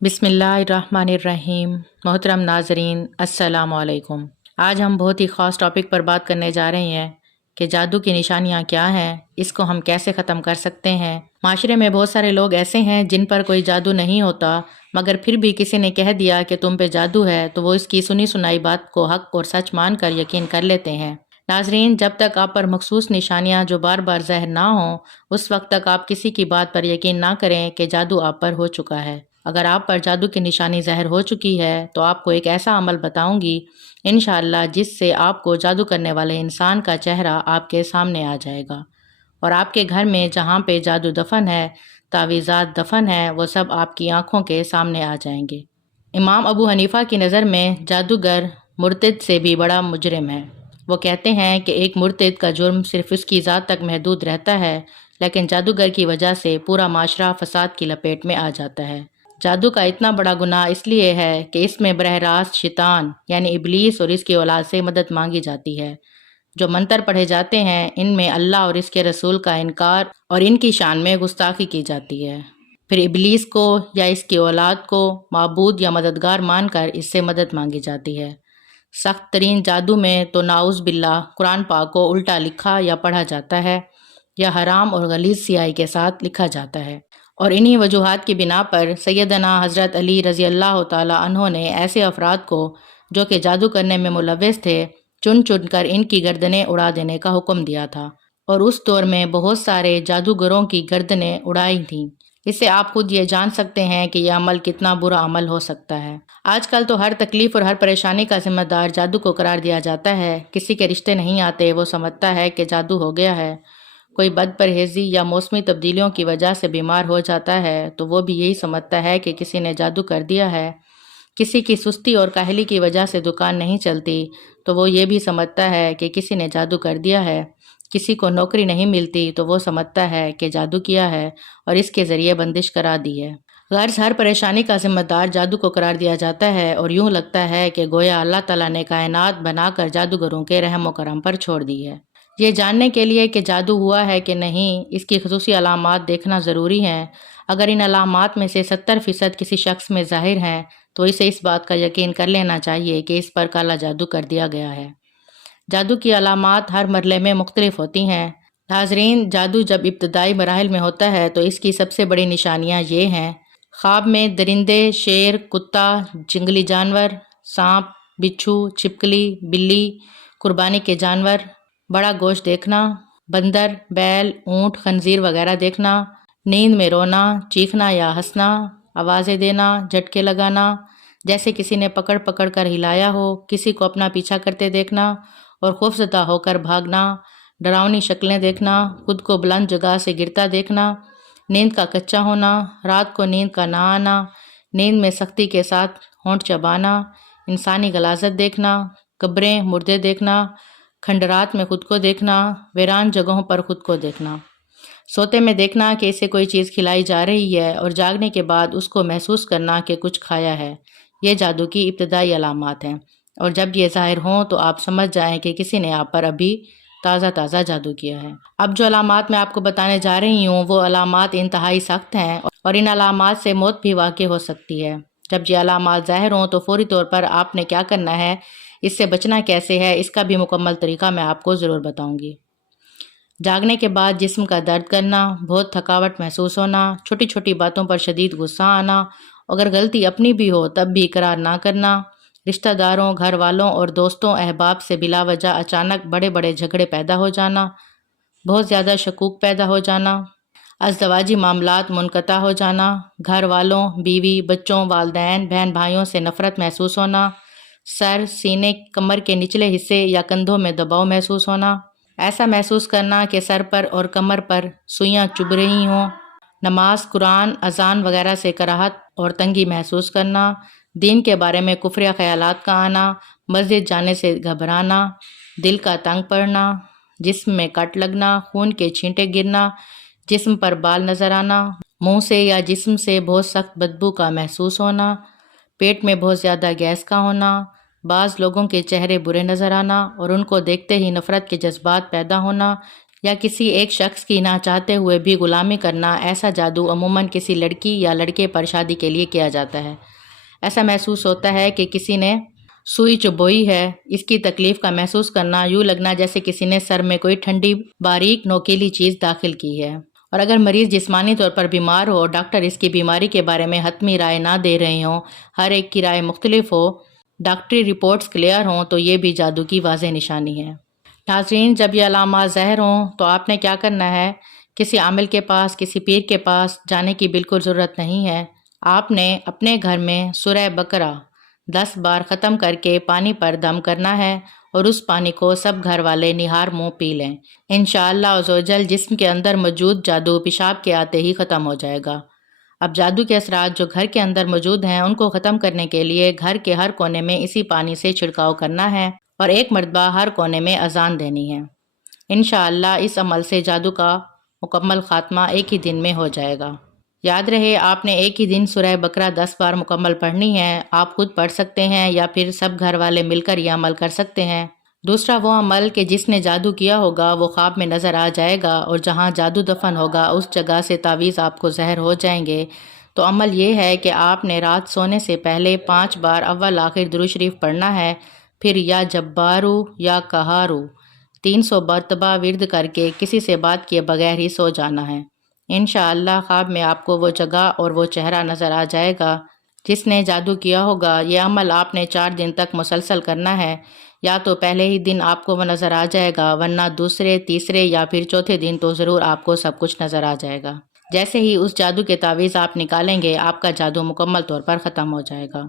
بسم اللہ الرحمن الرحیم۔ محترم ناظرین السلام علیکم۔ آج ہم بہت ہی خاص ٹاپک پر بات کرنے جا رہے ہیں کہ جادو کی نشانیاں کیا ہیں، اس کو ہم کیسے ختم کر سکتے ہیں۔ معاشرے میں بہت سارے لوگ ایسے ہیں جن پر کوئی جادو نہیں ہوتا، مگر پھر بھی کسی نے کہہ دیا کہ تم پہ جادو ہے تو وہ اس کی سنی سنائی بات کو حق اور سچ مان کر یقین کر لیتے ہیں۔ ناظرین، جب تک آپ پر مخصوص نشانیاں جو بار بار ظاہر نہ ہوں، اس وقت تک آپ کسی کی بات پر یقین نہ کریں کہ جادو آپ پر ہو چکا ہے۔ اگر آپ پر جادو کی نشانی ظاہر ہو چکی ہے تو آپ کو ایک ایسا عمل بتاؤں گی انشاءاللہ جس سے آپ کو جادو کرنے والے انسان کا چہرہ آپ کے سامنے آ جائے گا، اور آپ کے گھر میں جہاں پہ جادو دفن ہے، تعویذات دفن ہے، وہ سب آپ کی آنکھوں کے سامنے آ جائیں گے۔ امام ابو حنیفہ کی نظر میں جادوگر مرتد سے بھی بڑا مجرم ہے۔ وہ کہتے ہیں کہ ایک مرتد کا جرم صرف اس کی ذات تک محدود رہتا ہے، لیکن جادوگر کی وجہ سے پورا معاشرہ فساد کی لپیٹ میں آ جاتا ہے۔ جادو کا اتنا بڑا گناہ اس لیے ہے کہ اس میں براہ راست شیطان یعنی ابلیس اور اس کی اولاد سے مدد مانگی جاتی ہے۔ جو منتر پڑھے جاتے ہیں ان میں اللہ اور اس کے رسول کا انکار اور ان کی شان میں گستاخی کی جاتی ہے۔ پھر ابلیس کو یا اس کی اولاد کو معبود یا مددگار مان کر اس سے مدد مانگی جاتی ہے۔ سخت ترین جادو میں تو نعوذ باللہ قرآن پاک کو الٹا لکھا یا پڑھا جاتا ہے یا حرام اور غلیظ سیاہی کے ساتھ لکھا جاتا ہے، اور انہی وجوہات کی بنا پر سیدنا حضرت علی رضی اللہ تعالی عنہ نے ایسے افراد کو جو کہ جادو کرنے میں ملوث تھے چن چن کر ان کی گردنیں اڑا دینے کا حکم دیا تھا، اور اس دور میں بہت سارے جادوگروں کی گردنیں اڑائی تھیں۔ اس سے آپ خود یہ جان سکتے ہیں کہ یہ عمل کتنا برا عمل ہو سکتا ہے۔ آج کل تو ہر تکلیف اور ہر پریشانی کا ذمہ دار جادو کو قرار دیا جاتا ہے۔ کسی کے رشتے نہیں آتے، وہ سمجھتا ہے کہ جادو ہو گیا ہے۔ کوئی بد پرہیزی یا موسمی تبدیلیوں کی وجہ سے بیمار ہو جاتا ہے تو وہ بھی یہی سمجھتا ہے کہ کسی نے جادو کر دیا ہے۔ کسی کی سستی اور کاہلی کی وجہ سے دکان نہیں چلتی تو وہ یہ بھی سمجھتا ہے کہ کسی نے جادو کر دیا ہے۔ کسی کو نوکری نہیں ملتی تو وہ سمجھتا ہے کہ جادو کیا ہے اور اس کے ذریعے بندش کرا دی ہے۔ غرض ہر پریشانی کا ذمہ دار جادو کو قرار دیا جاتا ہے، اور یوں لگتا ہے کہ گویا اللہ تعالیٰ نے کائنات بنا کر جادوگروں کے رحم و کرم پر چھوڑ دی ہے۔ یہ جاننے کے لیے کہ جادو ہوا ہے کہ نہیں، اس کی خصوصی علامات دیکھنا ضروری ہیں۔ اگر ان علامات میں سے 70% کسی شخص میں ظاہر ہیں تو اسے اس بات کا یقین کر لینا چاہیے کہ اس پر کالا جادو کر دیا گیا ہے۔ جادو کی علامات ہر مرحلے میں مختلف ہوتی ہیں۔ ناظرین، جادو جب ابتدائی مراحل میں ہوتا ہے تو اس کی سب سے بڑی نشانیاں یہ ہیں: خواب میں درندے، شیر، کتا، جنگلی جانور، سانپ، بچھو، چھپکلی، بلی، قربانی کے جانور، بڑا گوشت دیکھنا، بندر، بیل، اونٹ، خنزیر وغیرہ دیکھنا، نیند میں رونا، چیخنا یا ہنسنا، آوازیں دینا، جھٹکے لگانا جیسے کسی نے پکڑ پکڑ کر ہلایا ہو، کسی کو اپنا پیچھا کرتے دیکھنا اور خوفزدہ ہو کر بھاگنا، ڈراؤنی شکلیں دیکھنا، خود کو بلند جگہ سے گرتا دیکھنا، نیند کا کچا ہونا، رات کو نیند کا نہ آنا، نیند میں سختی کے ساتھ ہونٹ چبانا، انسانی غلاظت دیکھنا، قبریں، مردے دیکھنا، کھنڈرات میں خود کو دیکھنا، ویران جگہوں پر خود کو دیکھنا، سوتے میں دیکھنا کہ اسے کوئی چیز کھلائی جا رہی ہے اور جاگنے کے بعد اس کو محسوس کرنا کہ کچھ کھایا ہے۔ یہ جادو کی ابتدائی علامات ہیں، اور جب یہ ظاہر ہوں تو آپ سمجھ جائیں کہ کسی نے آپ پر ابھی تازہ تازہ جادو کیا ہے۔ اب جو علامات میں آپ کو بتانے جا رہی ہوں وہ علامات انتہائی سخت ہیں، اور ان علامات سے موت بھی واقع ہو سکتی ہے۔ جب یہ علامات ظاہر ہوں تو فوری طور پر آپ نے کیا کرنا ہے، اس سے بچنا کیسے ہے، اس کا بھی مکمل طریقہ میں آپ کو ضرور بتاؤں گی۔ جاگنے کے بعد جسم کا درد کرنا، بہت تھکاوٹ محسوس ہونا، چھوٹی چھوٹی باتوں پر شدید غصہ آنا، اگر غلطی اپنی بھی ہو تب بھی اقرار نہ کرنا، رشتہ داروں، گھر والوں اور دوستوں احباب سے بلا وجہ اچانک بڑے بڑے جھگڑے پیدا ہو جانا، بہت زیادہ شکوک پیدا ہو جانا، ازدواجی معاملات منقطع ہو جانا، گھر والوں، بیوی، بچوں، والدین، بہن بھائیوں سے نفرت محسوس ہونا، سر، سینے، کمر کے نچلے حصے یا کندھوں میں دباؤ محسوس ہونا، ایسا محسوس کرنا کہ سر پر اور کمر پر سوئیاں چبھ رہی ہوں، نماز، قرآن، اذان وغیرہ سے کراہت اور تنگی محسوس کرنا، دین کے بارے میں کفریہ خیالات کا آنا، مسجد جانے سے گھبرانا، دل کا تنگ پڑنا، جسم میں کٹ لگنا، خون کے چھینٹے گرنا، جسم پر بال نظر آنا، منہ سے یا جسم سے بہت سخت بدبو کا محسوس ہونا، پیٹ میں بہت زیادہ گیس کا ہونا، بعض لوگوں کے چہرے برے نظر آنا اور ان کو دیکھتے ہی نفرت کے جذبات پیدا ہونا یا کسی ایک شخص کی نہ چاہتے ہوئے بھی غلامی کرنا، ایسا جادو عموماً کسی لڑکی یا لڑکے پر شادی کے لیے کیا جاتا ہے۔ ایسا محسوس ہوتا ہے کہ کسی نے سوئی چبھوئی ہے۔ اس کی تکلیف کا محسوس کرنا، یوں لگنا جیسے کسی نے سر میں کوئی ٹھنڈی باریک نوکیلی چیز داخل کی ہے۔ اور اگر مریض جسمانی طور پر بیمار ہو، ڈاکٹر اس کی بیماری کے بارے میں حتمی رائے نہ دے رہے ہوں، ہر ایک کی رائے مختلف ہو، ڈاکٹری رپورٹس کلیئر ہوں، تو یہ بھی جادو کی واضح نشانی ہے۔ ناظرین، جب یہ علامات ظاہر ہوں تو آپ نے کیا کرنا ہے؟ کسی عامل کے پاس، کسی پیر کے پاس جانے کی بالکل ضرورت نہیں ہے۔ آپ نے اپنے گھر میں سورہ بقرہ 10 بار ختم کر کے پانی پر دم کرنا ہے اور اس پانی کو سب گھر والے نہار منہ پی لیں۔ انشاءاللہ عزوجل جسم کے اندر موجود جادو پیشاب کے آتے ہی ختم ہو جائے گا۔ اب جادو کے اثرات جو گھر کے اندر موجود ہیں ان کو ختم کرنے کے لیے گھر کے ہر کونے میں اسی پانی سے چھڑکاؤ کرنا ہے اور ایک مرتبہ ہر کونے میں اذان دینی ہے۔ انشاءاللہ اس عمل سے جادو کا مکمل خاتمہ ایک ہی دن میں ہو جائے گا۔ یاد رہے، آپ نے ایک ہی دن سورہ بقرہ 10 بار مکمل پڑھنی ہے۔ آپ خود پڑھ سکتے ہیں یا پھر سب گھر والے مل کر یہ عمل کر سکتے ہیں۔ دوسرا وہ عمل کہ جس نے جادو کیا ہوگا وہ خواب میں نظر آ جائے گا اور جہاں جادو دفن ہوگا اس جگہ سے تعویذ آپ کو ظاہر ہو جائیں گے۔ تو عمل یہ ہے کہ آپ نے رات سونے سے پہلے 5 بار اول آخر درود شریف پڑھنا ہے، پھر یا جبارو یا قہارو 300 مرتبہ ورد کر کے کسی سے بات کیے بغیر ہی سو جانا ہے۔ انشاءاللہ خواب میں آپ کو وہ جگہ اور وہ چہرہ نظر آ جائے گا جس نے جادو کیا ہوگا۔ یہ عمل آپ نے 4 دن تک مسلسل کرنا ہے۔ یا تو پہلے ہی دن آپ کو وہ نظر آ جائے گا، ورنہ دوسرے، تیسرے یا پھر چوتھے دن تو ضرور آپ کو سب کچھ نظر آ جائے گا۔ جیسے ہی اس جادو کے تعویذ آپ نکالیں گے، آپ کا جادو مکمل طور پر ختم ہو جائے گا۔